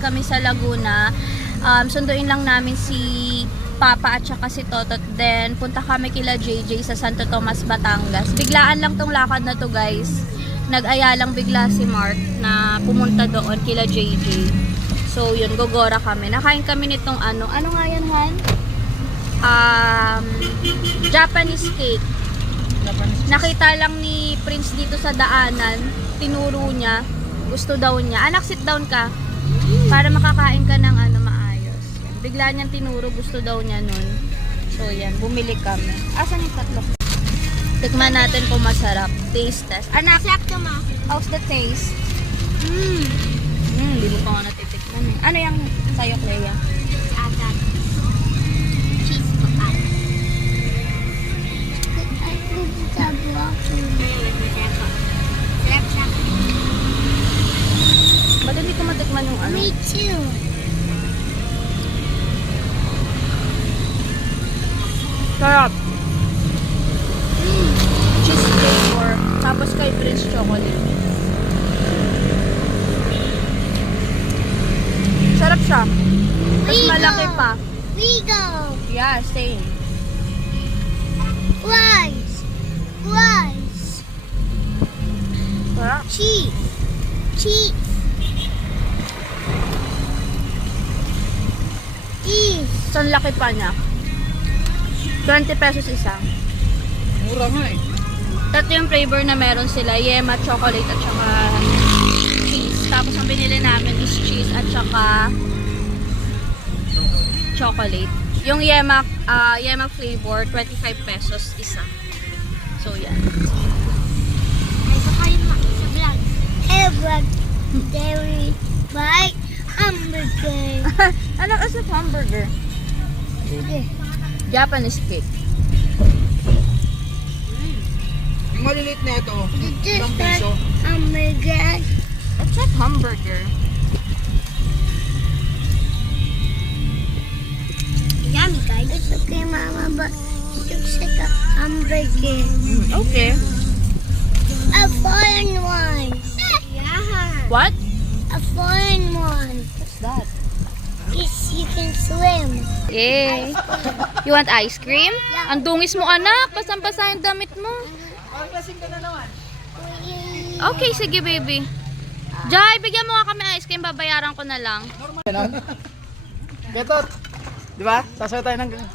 kami sa Laguna. Sunduin lang namin si Papa at saka si Totot. Then, punta kami kila JJ sa Santo Tomas, Batangas. Biglaan lang tong lakad na to, guys. Nag-aya lang bigla si Mark na pumunta doon kila JJ. So, yun, gogora kami. Nakain kami nitong ano nga yan, Han? Japanese cake. Nakita lang ni Prince dito sa daanan. Tinuro niya. Gusto daw niya. Anak, sit down ka. Para makakain ka ng maayos. Yan. Bigla niyang tinuro. Gusto daw niya nun. So, yan. Bumili kami. Asan yung tatlo? Tikman natin kung masarap. Taste test. Anak, how's the taste? Hindi mo pa nga natitikman eh. Ano yung sa'yo, Clea? Ba't hindi ko matikman yung ano? Me too. Sarap. Cheese flavor. Tapos kay Prince chocolate. Sarap siya. Mas malaki pa. Rigo. Yeah, same. Rice. Sarap. Cheese. Cheese. So, ang laki pa niya. 20 pesos isa. Mura nga eh. Ito yung flavor na meron sila. Yema, chocolate, at saka cheese. Tapos ang binili namin is cheese at saka chocolate. Yung yema flavor, 25 pesos isa. So, yan. Dairy by hamburger. Ano kasi hamburger? Japanese cake. Yung maliliit na ito, Just isang like piso. hamburger. It's not hamburger. Yummy, guys. It's okay, Mama, but it looks like a hamburger. Okay. A foreign one. Yeah. What? A foreign one. What's that? Yes, you can swim. Yay! You want ice cream? Ang dungis mo, anak. Basang-basa yung damit mo. Okay, sige, baby. Jai, bigyan mo nga kami ng ice cream. Babayaran ko na lang. Ganon. Gatot. Di ba? Sasaya tayo ng ganon.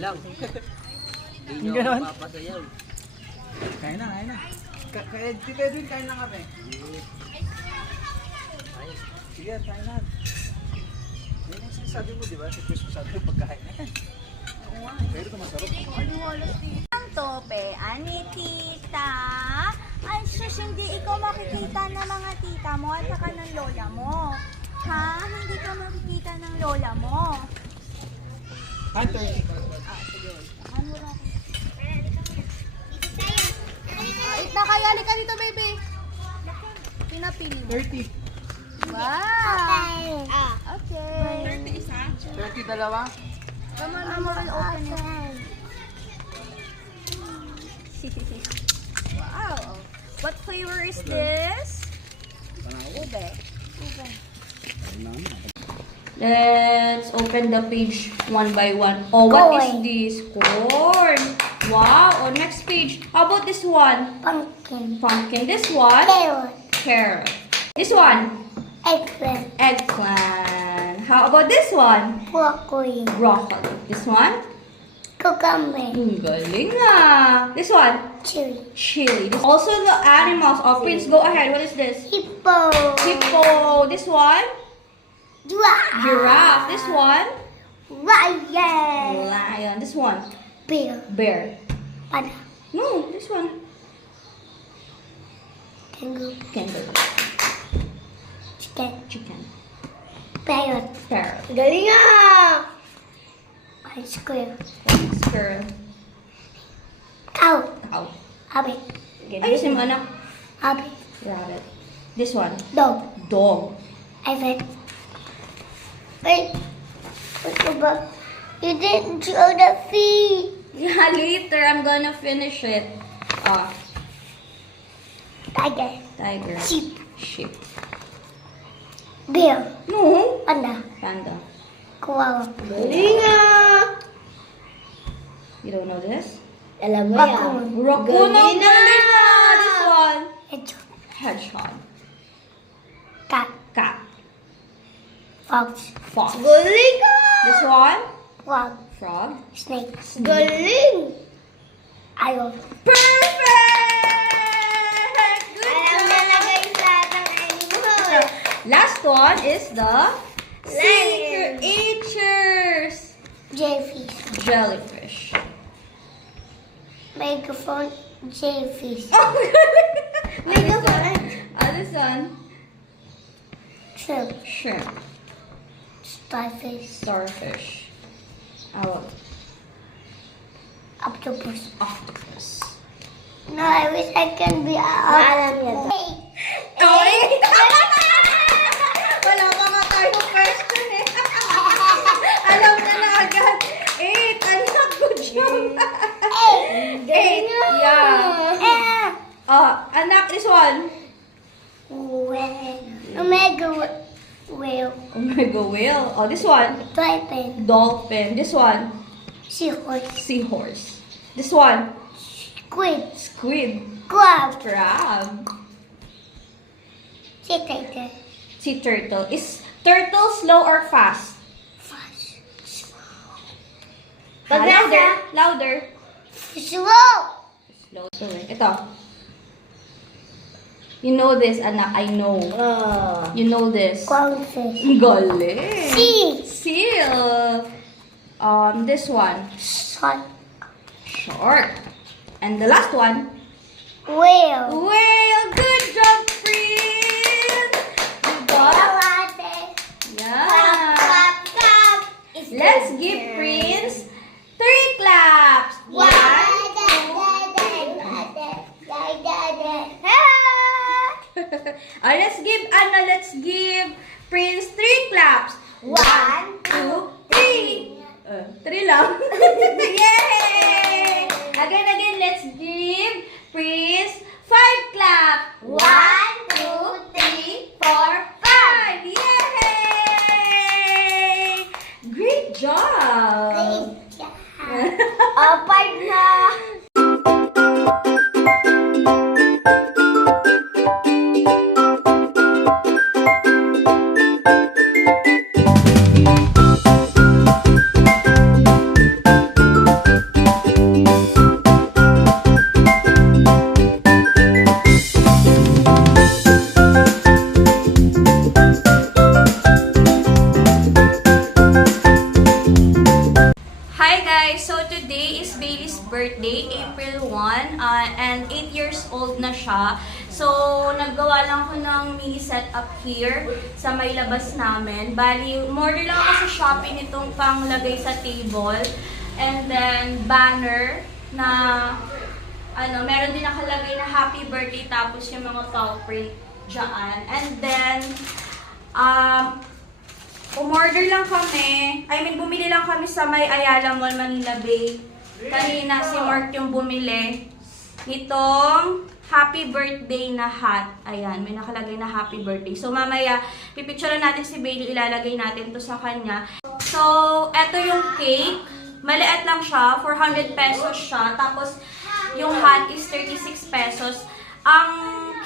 Lang. Hindi Yung nyo ganon. ako papasayaw. Kain na, kain na. Kaya Tito Edwin, kain na kami. Sige, kain na. Yan yung sinasabi mo, di ba? Si Chris sabi, pagkain na yan. Oo nga, pero ito masarap. Ang tope, ani tita. Ay, sus, hindi ikaw makikita ng mga tita mo at saka ng lola mo. Ha? Hindi ka makikita ng lola mo. Han, 30. Nakayali ka dito, baby. Pinapili mo. 30. Wow. Okay. 30 dalawa. Come on, Mama, will open it. Wow. What flavor is this? Ube. Let's open the page one by one. Oh, what is Corn. this? Corn. Wow. Oh, next page. How about this one? Pumpkin. Pumpkin. This one? Carrot. Carrot. This one? Eggplant. Eggplant. How about this one? Broccoli. Broccoli. This one? Cucumber. Galing ah. This one? Chili. Chili. Also the animals. Oh, Prince, go ahead. What is this? Hippo. Hippo. This one? Giraffe. Giraffe. This one? Lion. Lion. This one? Bear. Bear. Panda. No, this one. Kangaroo. Kangaroo. Chicken. Chicken. Parrot. Parrot. Galing ah! Ice cream. Squirrel. Cow. Cow. Rabbit. Ayusin mo, anak. Rabbit. Rabbit. This one? Dog. Dog. Elephant. Wait. What about? You didn't show the feet. Yeah, later I'm gonna finish it. Ah, Tiger. tiger. Sheep. Sheep. Bear. No. Panda. Panda. Koala. Galinga! You don't know this? Alam mo yan. Raccoon ang galinga! This one. Ito. Hedgehog. Cat. Cat. Fox. Fox. Galinga! This one. Frog. Frog. Snake. Galing! Ayaw. Perfect! Good Alam job! na lagay sa ng animal. Last one is the Lion. creatures. Jellyfish. Jellyfish. Microphone. Jellyfish. Microphone. This one. Shrimp. Shrimp. Starfish. Starfish. Oh, Octopus. octopus. No, I wish I can be a octopus. Eight! Wala pa nga tayo question eh. Alam na na agad. 8. Anak ko, Jum. 8. Yeah. Anak, this one. Whale. Omega whale. Omega whale. Oh, this one. Dolphin. Dolphin. This one. Seahorse. Seahorse. This one. Squid. Squid. Crab. Crab. Sea turtle. Sea turtle. Is turtle slow or fast? Fish. Louder. Louder. Slow. Slow. Ito. You know this, anak. I know. You know this. Clownfish. Galing. Sea. Seal. This one. Shark. Shark. And the last one. Whale. Whale. Good job, Prince. You got? Yeah. Let's give Prince 3 claps. Let's give Prince 3 claps. 1, 2, 3. 3 lang. Yay! Again, let's give Prince 5 claps. 1, 2, 3, 4, 5. Yay! Great job. Five na. Hi guys! So today is Bailey's birthday, April 1, and 8 years old na siya. So naggawa lang ko ng mini setup here sa may labas namin. Bali, umorder lang ako sa Shopee nitong panglagay sa table. And then banner na meron din nakalagay na happy birthday tapos yung mga tall print dyan. And then umorder lang kami, bumili lang kami sa may Ayala Mall, Manila Bay. Kanina si Mark yung bumili nitong happy birthday na hat. Ayan, may nakalagay na happy birthday. So mamaya, pipicturean natin si Bailey, ilalagay natin to sa kanya. So, eto yung cake. Maliit lang siya, 400 pesos siya. Tapos, yung hat is 36 pesos. Ang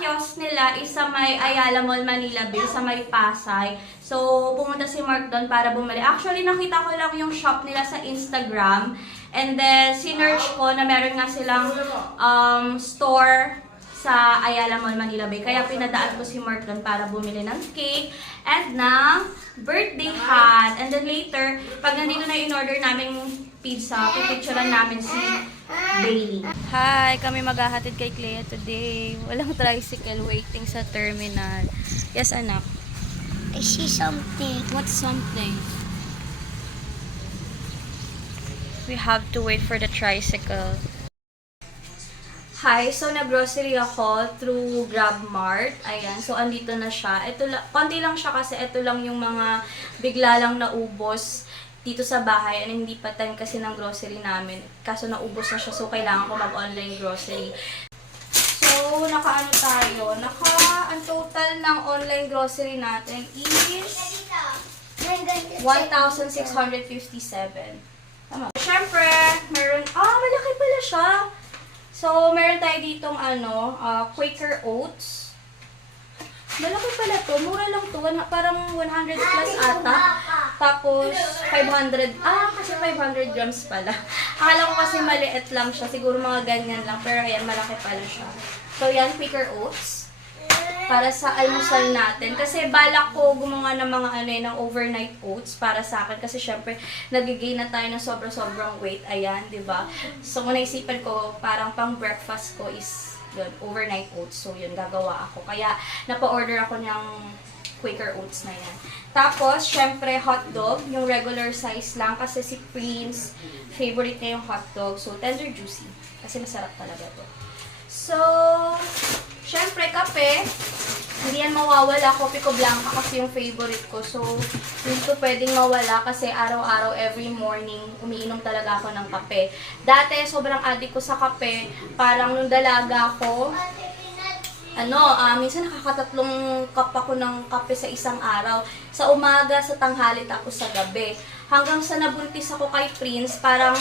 kiosk nila is sa may Ayala Mall, Manila Bay, sa may Pasay. So, pumunta si Mark doon para bumili. Actually, nakita ko lang yung shop nila sa Instagram. And then, sinearch ko na meron nga silang store sa Ayala Mall, Manila Bay. Kaya pinadaan ko si Mark doon para bumili ng cake and ng birthday hat. And then later, pag nandito na in-order namin pizza, pipicturean namin si Bailey. Hi! Kami maghahatid kay Clea today. Walang tricycle waiting sa terminal. Yes, anak. I see something. What's something? We have to wait for the tricycle. Hi! So, nag-grocery ako through GrabMart. Ayan. So, andito na siya. Konti lang siya kasi ito lang yung mga bigla lang naubos dito sa bahay. And hindi pa time kasi ng grocery namin. Kaso naubos na siya. So, kailangan ko mag-online grocery. So, So, nakaano tayo? Ang total ng online grocery natin is 1,657. Tama. Siyempre, malaki pala siya. So, meron tayo ditong Quaker Oats. Malaki pala to. Mura lang to. Parang 100 plus ata. Tapos, 500. Kasi 500 grams pala. Akala ko kasi maliit lang siya. Siguro mga ganyan lang. Pero ayan, malaki pala siya. So, yan, Quaker Oats. Para sa almusal natin. Kasi balak ko gumawa ng mga ng overnight oats para sa akin. Kasi syempre, nagigain na tayo ng sobrang weight. Ayan, di ba? So, kung naisipan ko, parang pang breakfast ko is yun, overnight oats. So, yun, gagawa ako. Kaya, napa-order ako ng Quaker Oats na yan. Tapos, syempre, hotdog. Yung regular size lang. Kasi si Prince, favorite niya yung hotdog. So, tender juicy. Kasi masarap talaga to. So, syempre, kape. Hindi yan mawawala. Kopi ko blanca kasi yung favorite ko. So, hindi to pwedeng mawala kasi araw-araw, every morning, umiinom talaga ako ng kape. Dati, sobrang addict ko sa kape. Parang nung dalaga ako, minsan nakakatatlong cup ako ng kape sa isang araw. Sa umaga, sa tanghali, tapos sa gabi. Hanggang sa nabuntis ako kay Prince, parang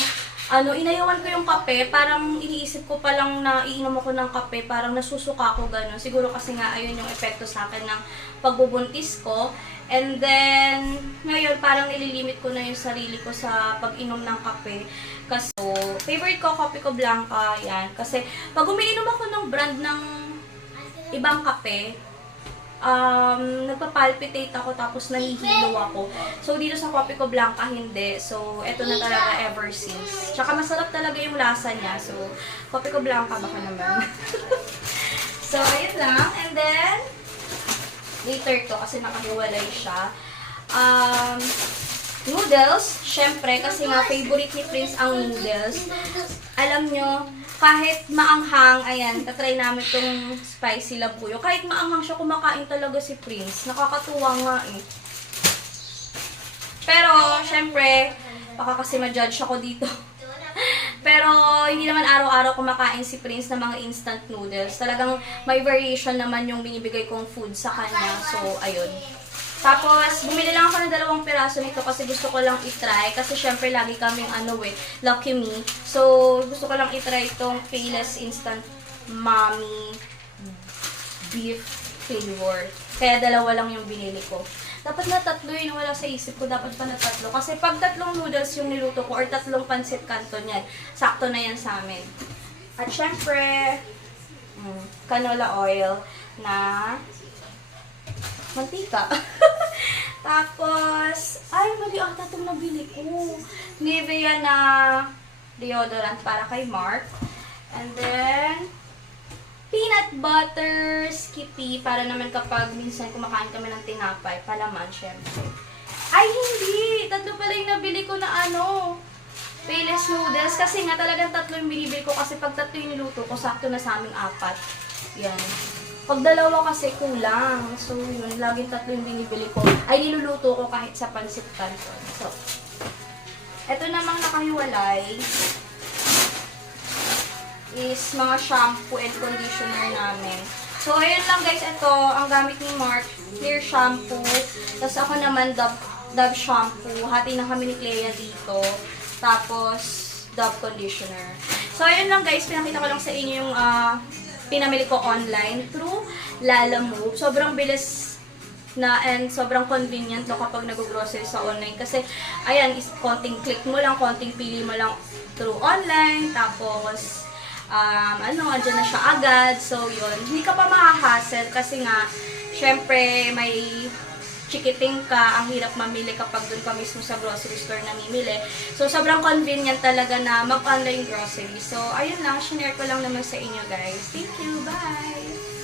inayawan ko yung kape, parang iniisip ko pa lang na iinom ako ng kape, parang nasusuka ako gano'n. Siguro kasi nga ayun yung epekto sa akin ng pagbubuntis ko. And then, ngayon parang nililimit ko na yung sarili ko sa pag-inom ng kape. Kasi, favorite ko, Kopi ko Blanca, yan. Kasi, pag umiinom ako ng brand ng ibang kape, nagpa-palpitate ako tapos nahihilo ako. So, dito sa Kopi ko Blanca, hindi. So, eto na talaga ever since. Tsaka masarap talaga yung lasa niya. So, Kopi ko Blanca baka naman. So, ayun lang. And then, later to kasi nakahiwalay siya. Noodles, syempre, kasi nga favorite ni Prince ang noodles. Alam nyo, kahit maanghang, ayan, tatry namin itong spicy labuyo. Kahit maanghang siya, kumakain talaga si Prince. Nakakatuwa nga eh. Pero, syempre, baka kasi ma-judge ako dito. Pero, hindi naman araw-araw kumakain si Prince ng mga instant noodles. Talagang may variation naman yung binibigay kong food sa kanya. So, ayun. Tapos, bumili lang ako ng 2 piraso nito kasi gusto ko lang itry. Kasi syempre, lagi kaming Lucky Me. So, gusto ko lang itry itong Payless Instant Mommy Beef Flavor. Kaya 2 lang yung binili ko. Dapat na 3 yun, wala sa isip ko. Dapat pa na 3. Kasi pag 3 noodles yung niluto ko or 3 pancit canton yan, sakto na yan sa amin. At syempre, canola oil na mantika. Tapos, mali ata itong nabili ko. Nivea na deodorant para kay Mark. And then, peanut butter Skippy para naman kapag minsan kumakain kami ng tinapay. Palaman, syempre. Ay, hindi! 3 pala yung nabili ko na Payless noodles. Kasi nga talagang 3 yung binibili ko. Kasi pag 3 yung niluto ko, sakto na sa aming 4. Yan. Pag 2 kasi kulang. So, yun. Laging 3 yung binibili ko. Ay, niluluto ko kahit sa pancit canton. So, eto namang nakahiwalay is mga shampoo and conditioner namin. So, ayun lang guys. Ito, ang gamit ni Mark, clear shampoo. Tapos ako naman, Dove shampoo. Hati na kami ni Clea dito. Tapos, Dove conditioner. So, ayun lang guys. Pinakita ko lang sa inyo yung pinamili ko online through Lalamove. Sobrang bilis na and sobrang convenient kapag nag-grocery sa online. Kasi, ayan, konting click mo lang, konting pili mo lang through online. Tapos, andyan na siya agad. So, yun. Hindi ka pa makakahassle kasi nga, syempre, may chikiting ka, ang hirap mamili kapag dun ka mismo sa grocery store namimili. So, sobrang convenient talaga na mag-online grocery. So, ayun lang, shinare ko lang naman sa inyo guys. Thank you, bye!